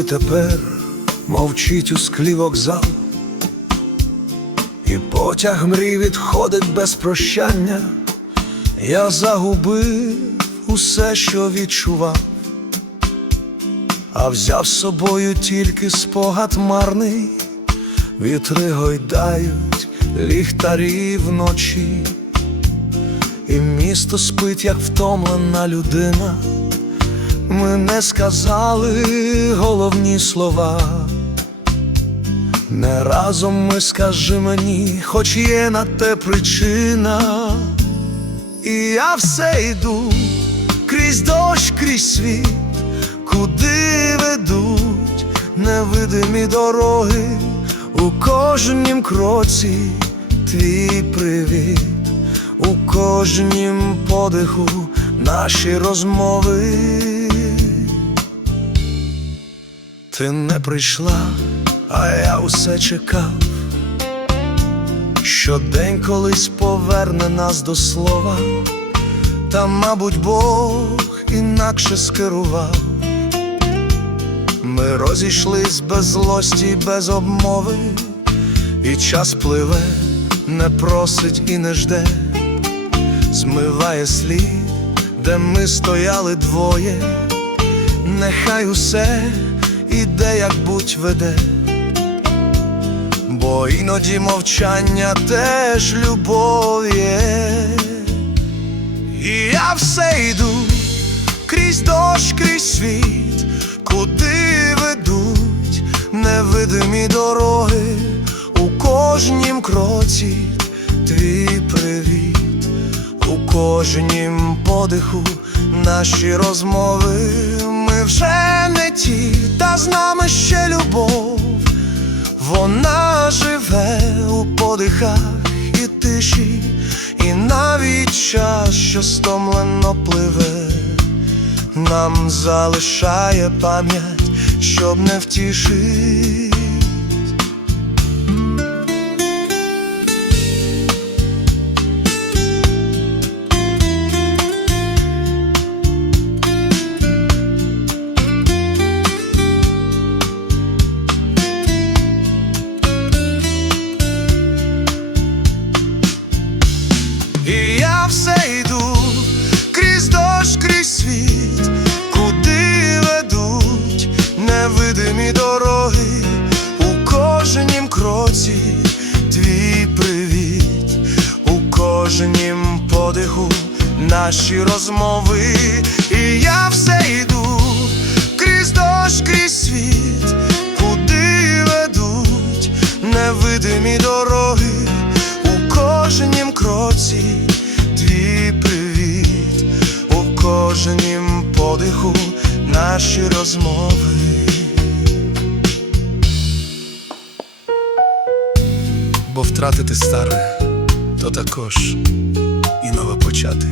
коли тепер мовчить у склі вокзал, і потяг мрій відходить без прощання, я загубив усе, що відчував, а взяв з собою тільки спогад марний, вітри гойдають ліхтарі вночі, і місто спить, як втомлена людина. Ми не сказали головні слова. Не разом ми скажи мені, хоч є на те причина. І я все йду крізь дощ, крізь світ, куди ведуть невидимі дороги, у кожнім кроці твій привіт, у кожнім подиху наші розмови. Ти не прийшла, а я усе чекав, що день колись поверне нас до слова, та, мабуть, Бог інакше скерував. Ми розійшлись без злості, без обмови, і час пливе, не просить і не жде, змиває слід, де ми стояли двоє, нехай усе іде, як будь веде, бо іноді мовчання теж любов є. І я все йду крізь дощ, крізь світ, куди ведуть невидимі дороги, у кожнім кроці твій привіт, у кожнім подиху наші розмови. Вже не ті, та з нами ще любов. Вона живе у подихах і тиші, і навіть час, що стомлено пливе, нам залишає пам'ять, щоб не втішить. Все йду. Крізь дощ, крізь світ, куди ведуть невидимі дороги, у кожнім кроці твій привіт, у кожнім подиху наші розмови, і я все йду. Крізь дощ, крізь світ, куди ведуть невидимі дороги. У кожнім кроці кожнім подиху наші розмови. Бо втратити старе то також і нове почати.